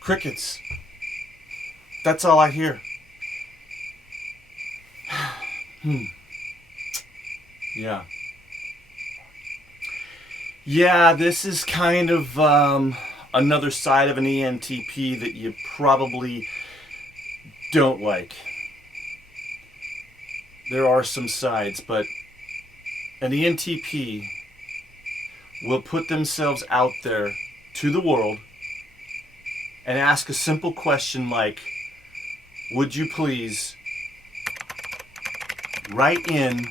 Crickets. That's all I hear. Yeah. Yeah, this is kind of another side of an ENTP that you probably don't like. There are some sides, but an ENTP will put themselves out there to the world and ask a simple question like, would you please write in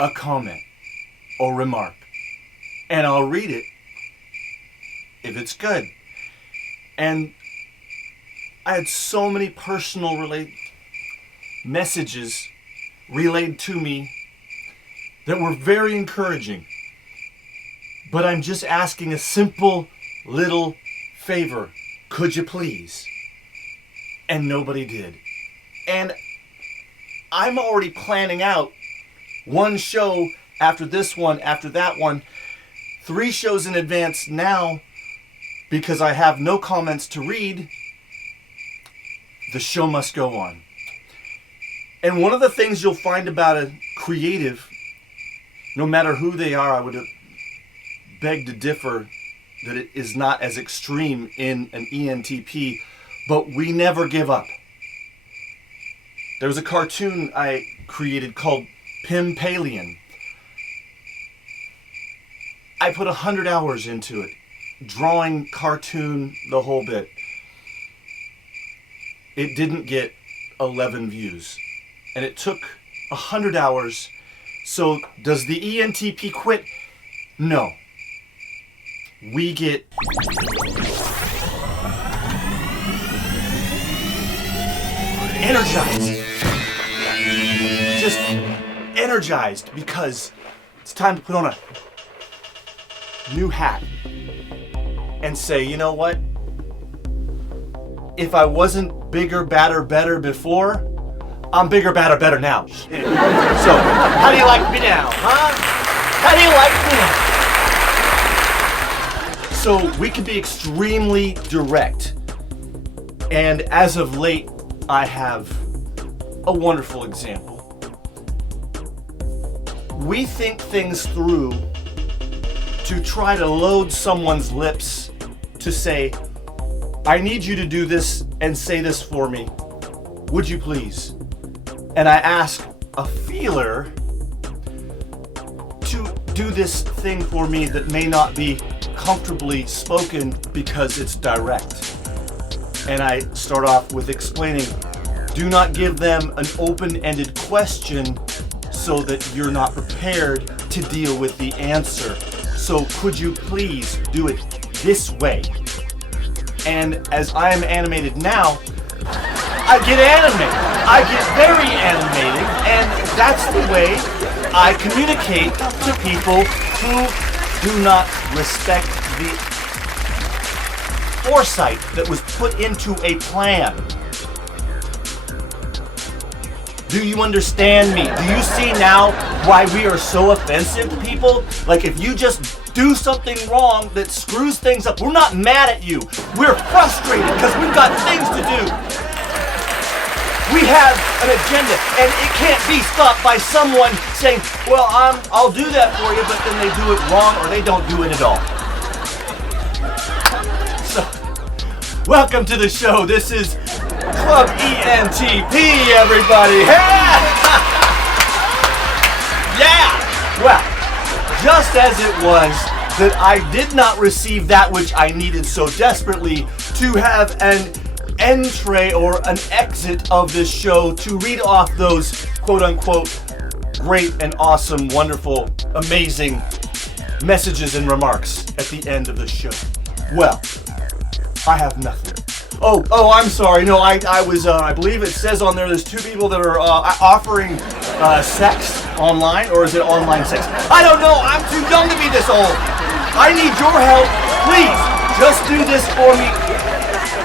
a comment or remark, and I'll read it if it's good. And I had so many personal messages relayed to me that were very encouraging. But I'm just asking a simple little favor. Could you please? And nobody did. And I'm already planning out one show after this one, after that one, 3 shows in advance now, because I have no comments to read. The show must go on. And one of the things you'll find about a creative, no matter who they are, I would beg to differ that it is not as extreme in an ENTP, but we never give up. There was a cartoon I created called Pimpalion. I put 100 hours into it, drawing, cartoon, the whole bit. It didn't get 11 views, and it took 100 hours. So does the ENTP quit? No. We get energized. Just energized, because it's time to put on a new hat and say, you know what? If I wasn't bigger, badder, better before, I'm bigger, badder, better now. So, how do you like me now, huh? How do you like me now? So, we can be extremely direct. And as of late, I have a wonderful example. We think things through to try to load someone's lips to say, I need you to do this and say this for me. Would you please? And I ask a feeler to do this thing for me that may not be comfortably spoken because it's direct. And I start off with explaining, do not give them an open-ended question so that you're not prepared to deal with the answer. So could you please do it this way? And as I am animated now, I get animated. I get very animated, and that's the way I communicate to people who do not respect the foresight that was put into a plan. Do you understand me? Do you see now why we are so offensive to people? Like, if you just do something wrong that screws things up, we're not mad at you. We're frustrated because we've got things to do. We have an agenda, and it can't be stopped by someone saying, well, I'll do that for you, but then they do it wrong or they don't do it at all. So, welcome to the show. This is Club ENTP, everybody. Yeah! Well, just as it was that I did not receive that which I needed so desperately to have an entree or an exit of this show to read off those quote-unquote great and awesome, wonderful, amazing messages and remarks at the end of the show. Well, I have nothing. Oh, I'm sorry. No, I believe it says on there there's 2 people that are offering sex online, or is it online sex? I don't know. I'm too young to be this old. I need your help. Please, just do this for me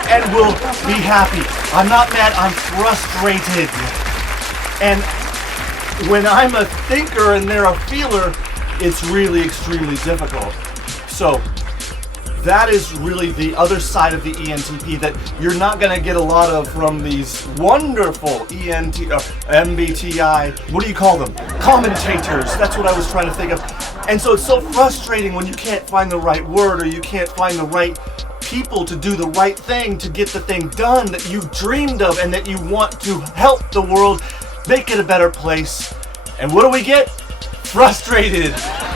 and we'll be happy. I'm not mad. I'm frustrated. And when I'm a thinker and they're a feeler, it's really extremely difficult. So, that is really the other side of the ENTP that you're not going to get a lot of from these wonderful MBTI, what do you call them? Commentators. That's what I was trying to think of. And so it's so frustrating when you can't find the right word, or you can't find the right people to do the right thing, to get the thing done that you dreamed of and that you want to help the world, make it a better place. And what do we get? Frustrated.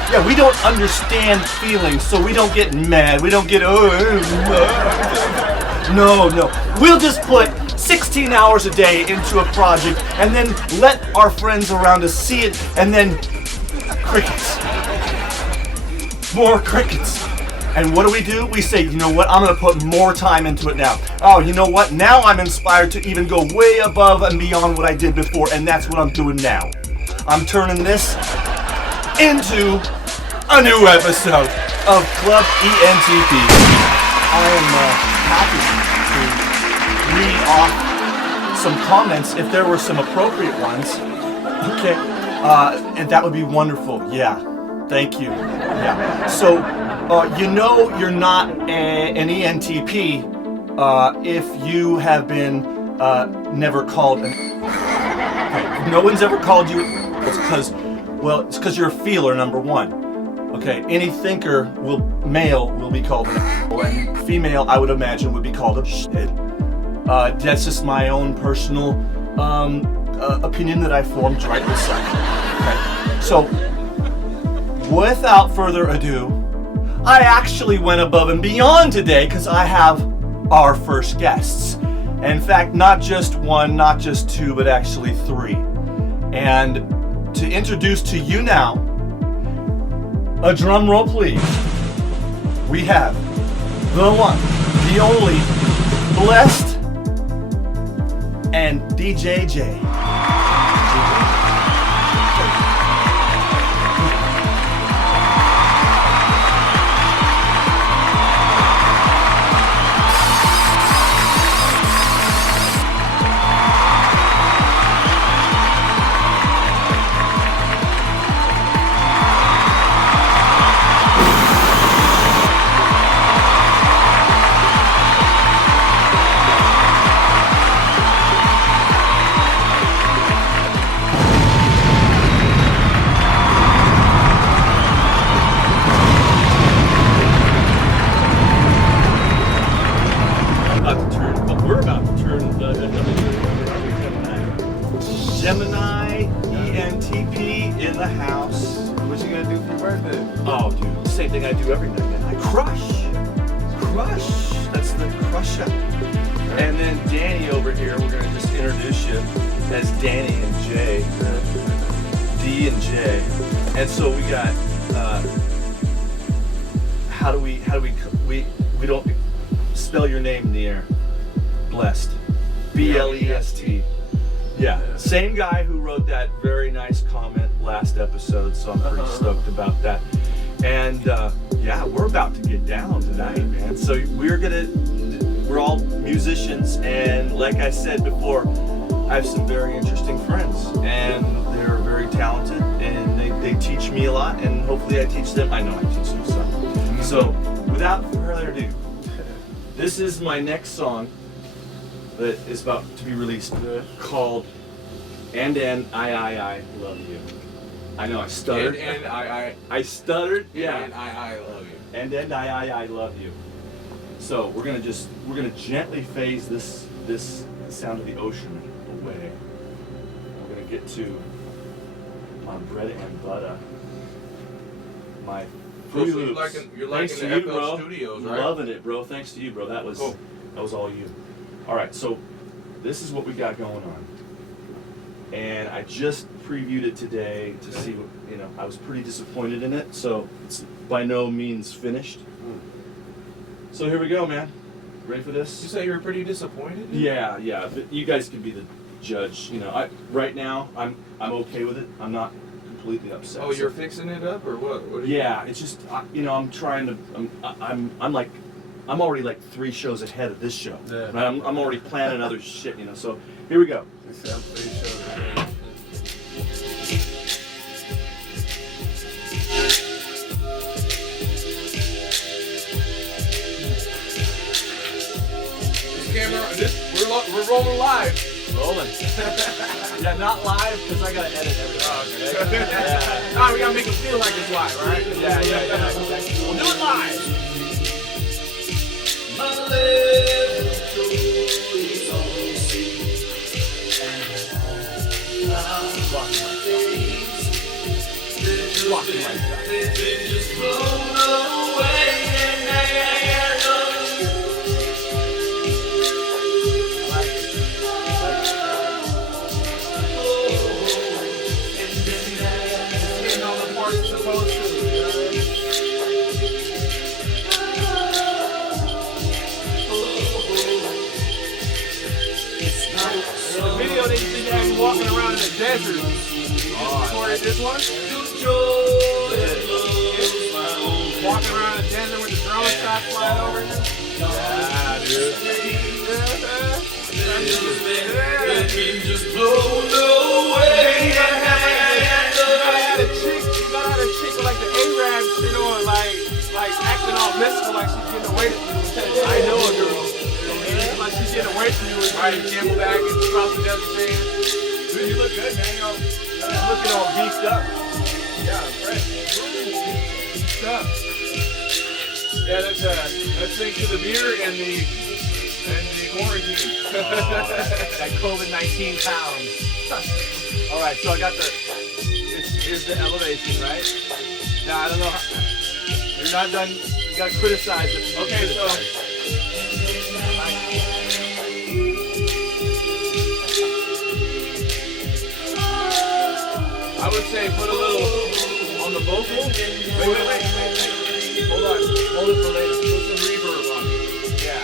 Yeah, we don't understand feelings, so we don't get mad. We don't get, no. We'll just put 16 hours a day into a project and then let our friends around us see it, and then crickets. More crickets. And what do? We say, you know what, I'm going to put more time into it now. Oh, you know what, now I'm inspired to even go way above and beyond what I did before, and that's what I'm doing now. I'm turning this into a new episode of Club ENTP. I am happy to read off some comments if there were some appropriate ones. Okay, and that would be wonderful. Yeah, thank you. Yeah. So, you know you're not an ENTP if you have been never called. Okay, no one's ever called you. It's because you're a feeler, number one. Okay, any thinker male will be called an asshole, and female, I would imagine, would be called a shit. That's just my own personal opinion that I formed right this second. Okay, so without further ado, I actually went above and beyond today because I have our first guests. In fact, not just one, not just two, but actually three. And to introduce to you now, a drum roll please, we have the one, the only, Blessed and DJJ. Gemini, ENTP in the house. What you gonna do for your birthday? Oh, dude, same thing I do every night, man. I crush. That's the Crusha. And then Danny over here, we're gonna just introduce you as Danny and J, D and J. And so we got. How do we don't spell your name in the air? Blessed. BLEST. Yeah, same guy who wrote that very nice comment last episode, so I'm pretty stoked about that. And yeah, we're about to get down tonight, man. So we're all musicians, and like I said before, I have some very interesting friends, and they're very talented, and they teach me a lot, and hopefully I teach them. I know I teach them some. So without further ado, this is my next song that is about to be released, called And I Love You. I know I stuttered. I stuttered. Yeah. And I love you. And I love you. So we're gonna gently phase this sound of the ocean away. We're gonna get to my bread and butter. My So Fruit you're Loops. you're Thanks liking to the you, FL bro. Studios, right? Loving it, bro. Thanks to you, bro. That was Cool. That was all you. All right, so this is what we got going on, and I just previewed it today to see what, I was pretty disappointed in it, so it's by no means finished. So here we go, man. Ready for this? You say you were pretty disappointed? Yeah, but you guys can be the judge. Right now I'm okay with it. I'm not completely upset. Oh, you're fixing it up, or what? Yeah, it's just I'm trying to. I'm already like 3 shows ahead of this show. Yeah. Right? I'm already planning other shit. So here we go. rolling live. Rolling. Yeah, not live because I gotta edit everything. Oh, okay. We gotta make it feel like it's live, right? Yeah. We'll do it live. Blocking my shot. Getting all the parts it's supposed to. In the video, they used to have you walking around in the desert. Recorded this one? Walking around in the desert with the drone shot flying over you? Yeah, dude. Just blown away. You gotta have a chick with like the Arab shit on, like acting all mystical, like she's getting away from you. I know a girl. Like she's getting away from you and riding camelback and across the desert sand. Dude, you look good, man. You're looking all beefed up. Yeah, fresh. Beefed up. Yeah, that's thanks to the beer and the quarantine. That COVID-19 pounds. All right, so I got here's the elevation, right? Now, I don't know. You're not done. You got to criticize it. Okay, so. I would say put a little on the vocal. Wait. Hold on. Hold it for later. Put some reverb on it. Yeah.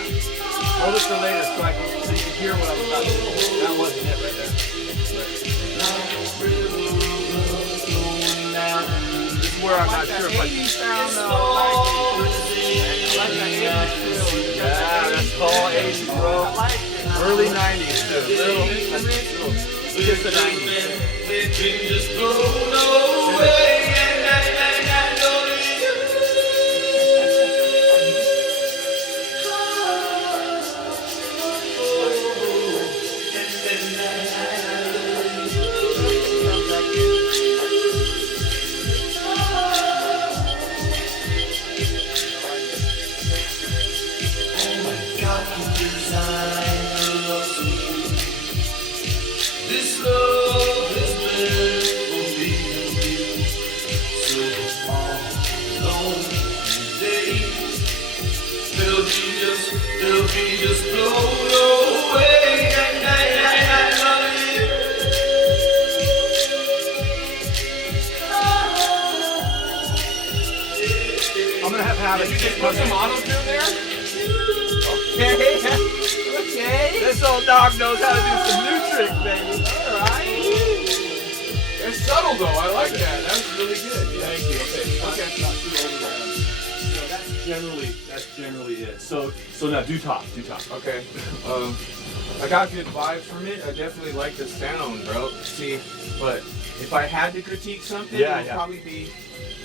Hold it for later so you can hear what I was about to do. That wasn't it right there. This is where I'm not sure if I can sound like that 80s feel. Yeah, that's all 80s, bro. Early 90s, too. Just the 90s. Just blown away. This love is meant for me and you. So long days they'll be just blown away. I'm going to have Can you just put some auto-tune there? Okay. This old dog knows how to do some new tricks, baby. Alright. It's subtle though, I like that. That's really good. Yeah. Thank you. Okay. Okay. Not too overwhelmed. So that's generally it. So now do talk. Okay. I got good vibes from it. I definitely like the sound, bro. See, but if I had to critique something, it would probably be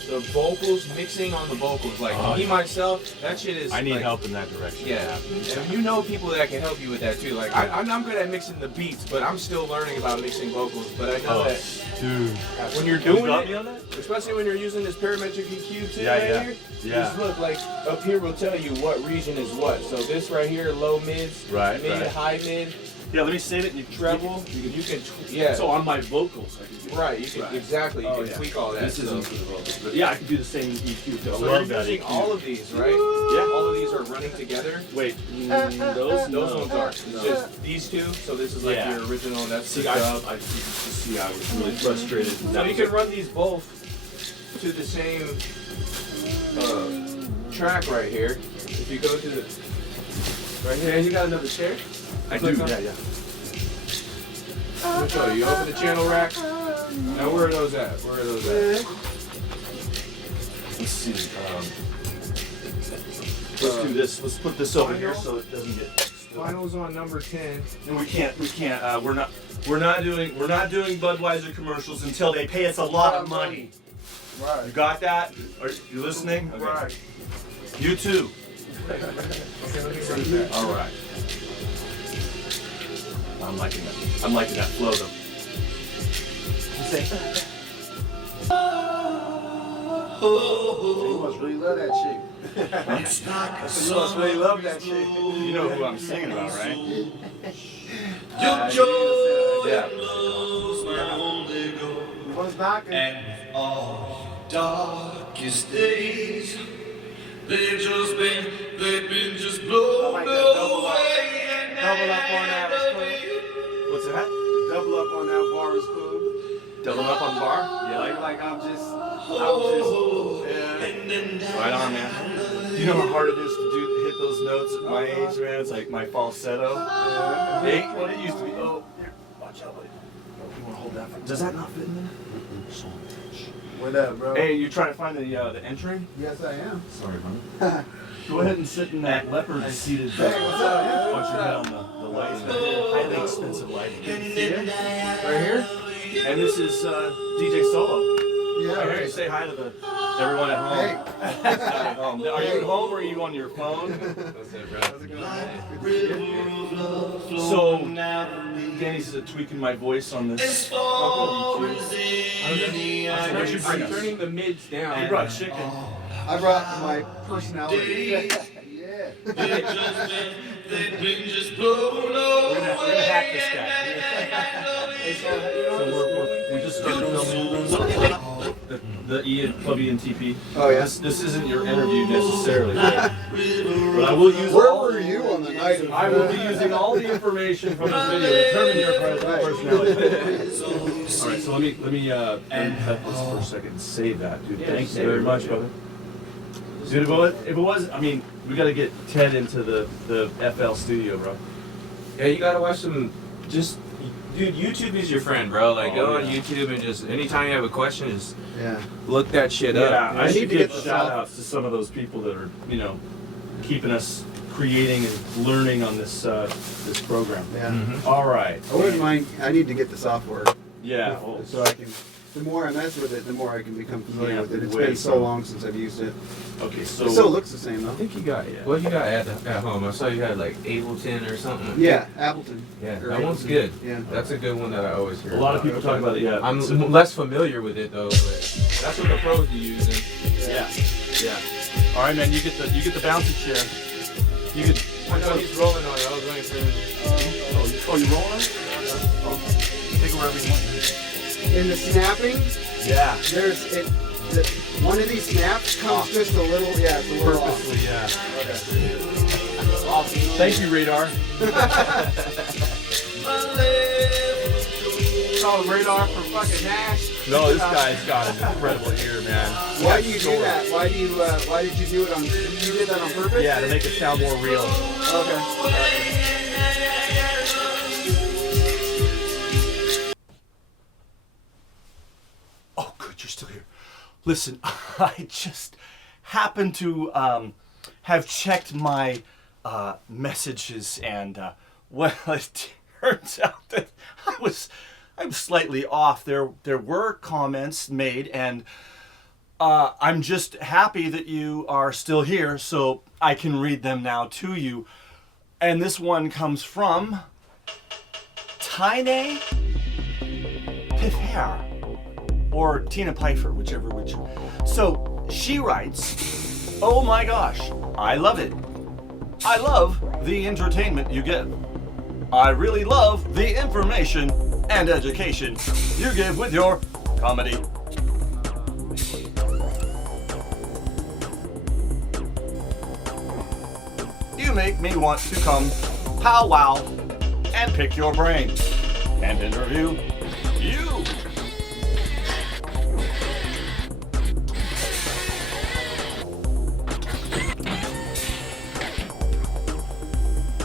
the vocals, mixing on the vocals. Like me myself, that shit is. I need like, help in that direction. Yeah, and you know people that can help you with that too. Like I'm good at mixing the beats, but I'm still learning about mixing vocals. But I know that dude, when you're doing got me it, on that? especially when you're using this parametric EQ too, here, Yeah. just look like up here will tell you what region is what. So this right here, low mids, Right, mid, right. high mid, Yeah, let me save it and you treble. You can yeah. So on my vocals, I can do Right, you can exactly. You can tweak all that. This isn't for the vocals, but yeah, I can do the same EQ too. I So love you're that using EQ. all of these, right? Yeah. All of these are running together. Wait, Those no. ones are. It's just these two. So this is like Yeah. your original. That's See, the I dub. was really frustrated. And So that you was can it. run these both to the same track right here. If you go to the right here, and you got another chair. I do, yeah. Let me show you. You open the channel rack. Now where are those at? Where are those at? Let's see. Let's do this. Let's put this over here so it doesn't get still. Finals on number 10. And we can't. We're not doing Budweiser commercials until they pay us a lot of money. Right. You got that? Are you listening? Okay. Right. You too. Okay, let me run that. All right. I'm liking that. I'm liking that flow though. Say, You must really love that chick. It's like a You must really love that chick. you know who I'm singing about, right? your joy Yeah. loves my only goal. What's knocking? And with all your darkest days, they've been just blown like that double up. away. And Double up on that was cool. What's that? Double up on that bar is cool. Double up on the bar? Yeah, Like I'm just, yeah. right on, man. Do you know how hard it is to hit those notes at my age, man? It's like my falsetto. Hey, what it used to be. Oh, here, watch out, buddy. You want to hold that? Does that not fit in there? What up, bro? Hey, you trying to find the entry? Yes, I am. Sorry, man. Go ahead and sit in that leopard-seated. Hey, what's up? Yeah, Watch your head on the lights. Highly expensive lighting. See it? Right here. And this is DJ Solo. Yeah. Right here. Say hi to everyone at home. Hey. At home. Are you at home or are you on your phone? How's it going, man? So, Danny's tweaking my voice on this. I'm turning the mids down. He brought chicken. I brought my personality. Yeah. They've been just blown We're gonna away. hack this guy. So we just started filming the Club ENTP. Oh, yeah? This isn't your interview necessarily, but I will use Where all. were you on the night of I will be using all the information from this video to determine your personality. All right, so let me cut this for a second and save that, dude. Thanks very much, brother. Dude, if it was, I mean, we got to get Ted into the FL studio, bro. Yeah, you gotta watch some. Dude, YouTube is your friend, bro. Like, go on YouTube and just anytime you have a question, just look that shit up. Yeah, I need should to give get the shout outs to some of those people that are, keeping us creating and learning on this this program. Yeah. All right. I wouldn't mind. I need to get the software. Yeah. So I can. The more I mess with it, the more I can become familiar Yeah, with it. It's way been so so. long since I've used it. Okay, so It still looks the same I though. think you got what you got at home. I saw you had like Ableton or something. Yeah, Appleton. Yeah, Or that one's Ableton. good. Yeah. That's a good one that I always hear. a lot of people talk about it. Yeah. I'm less familiar with it though, but that's what the pros are using. Yeah. Yeah. All right, man. You get the bouncy chair. You could. I know he's rolling on it. I was waiting for him. Oh, you rolling? Oh, take it wherever you want. In the snapping, Yeah. there's one of these snaps comes just a little. Yeah, it's a little off. Purposely, yeah. Awesome. Thank you, Radar. Oh, radar for fucking Nash. No, this guy's got an incredible ear, man. Why do you do that? Why did you do it on? You did that on purpose? Yeah, to make it sound more real. Okay. Oh, good, you're still here. Listen, I just happened to have checked my messages, and well, it turns out that I'm slightly off. There were comments made, and I'm just happy that you are still here, so I can read them now to you. And this one comes from Tine Piffer. Or Tina Pfeiffer, whichever. So she writes, "Oh my gosh, I love it. I love the entertainment you give. I really love the information and education you give with your comedy. You make me want to come powwow and pick your brain and interview you."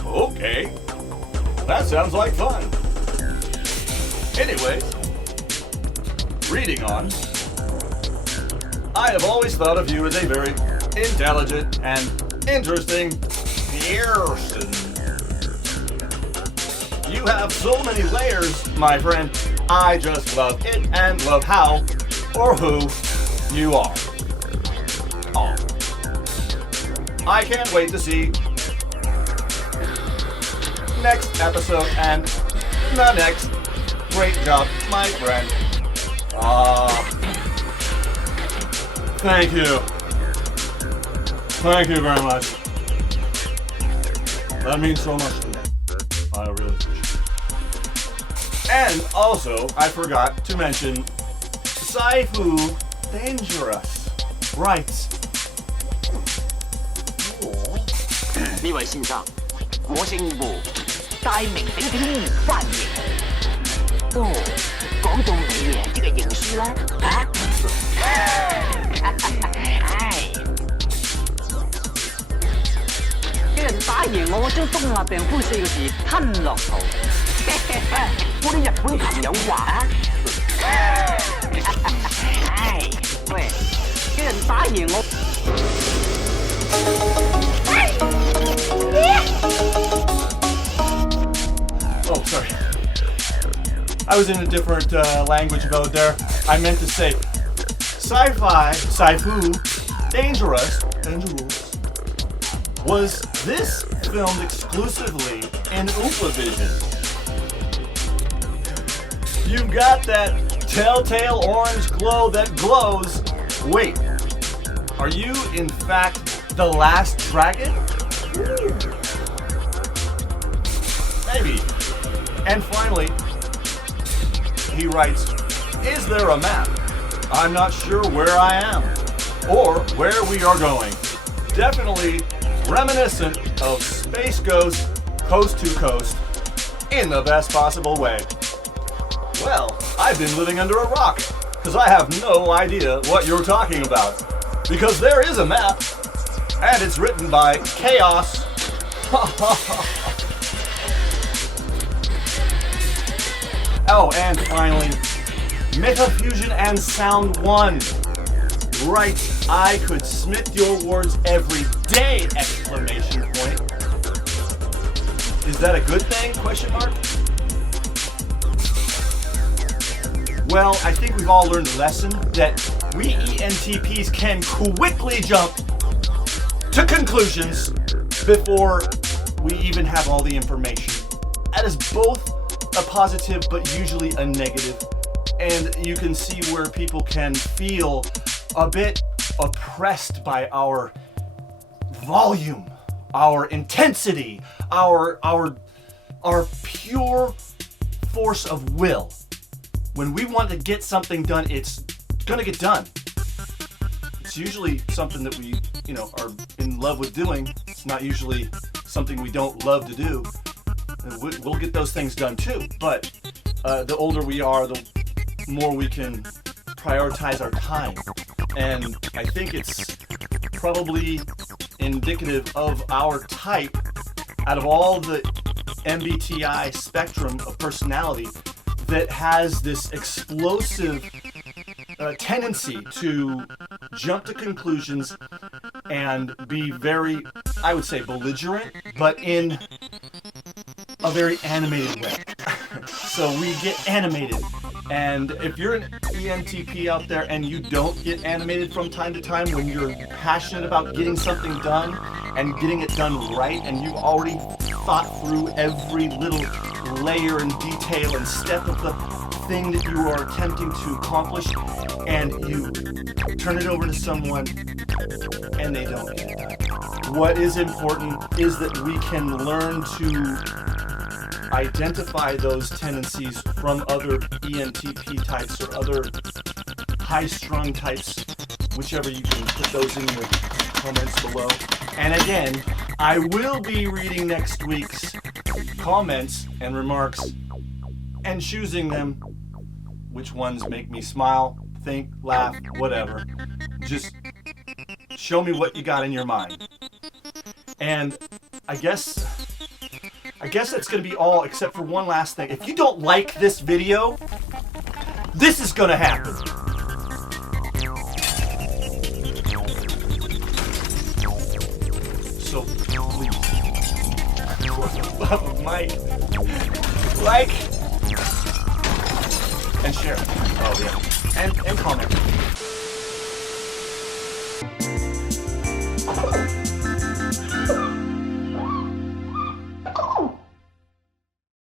Okay, that sounds like fun. Anyways, reading on. I have always thought of you as a very intelligent and interesting person. You have so many layers, my friend. I just love it and love how or who you are. Oh. I can't wait to see next episode and the next. Great job, my friend. Thank you. Thank you very much. That means so much to me. I really appreciate it. And also, I forgot to mention, Saifu Dangerous writes, 呢位先生，我姓胡，大名鼎鼎翻譯。哦，講到你嘅即係認輸啦，唉，俾人打贏我將東亞病夫4個字吞落肚。我啲日本朋友話唉，喂，俾人打贏我。Oh, sorry. I was in a different language mode there. I meant to say, Saifu, Dangerous, was this filmed exclusively in Vision? You've got that telltale orange glow that glows. Wait, are you in fact the last dragon? Maybe. And finally, he writes, is there a map? I'm not sure where I am or where we are going. Definitely reminiscent of Space Ghost Coast to Coast in the best possible way. Well, I've been living under a rock because I have no idea what you're talking about. Because there is a map and it's written by Chaos. Oh, and finally, Metafusion and Sound 1. Right, I could smith your words every day! Exclamation point. Is that a good thing? Question mark. Well, I think we've all learned a lesson that we ENTPs can quickly jump to conclusions before we even have all the information. That is both a positive but usually a negative, and you can see where people can feel a bit oppressed by our volume, our intensity, our pure force of will. When we want to get something done, it's gonna get done. It's usually something that we, are in love with doing. It's not usually something we don't love to do. We'll get those things done too, but the older we are, the more we can prioritize our time. And I think it's probably indicative of our type out of all the MBTI spectrum of personality that has this explosive tendency to jump to conclusions and be very, I would say, belligerent, but in a very animated way. So we get animated. And if you're an ENTP out there and you don't get animated from time to time when you're passionate about getting something done and getting it done right, and you've already thought through every little layer and detail and step of the thing that you are attempting to accomplish, and you turn it over to someone and they don't get it done. What is important is that we can learn to identify those tendencies from other ENTP types or other high-strung types, whichever. You can put those in the comments below. And again, I will be reading next week's comments and remarks and choosing them. Which ones make me smile, think, laugh, whatever. Just show me what you got in your mind. And I guess that's going to be all, except for one last thing. If you don't like this video, this is going to happen. So please, for the love of Mike, like and share. Oh yeah, and comment.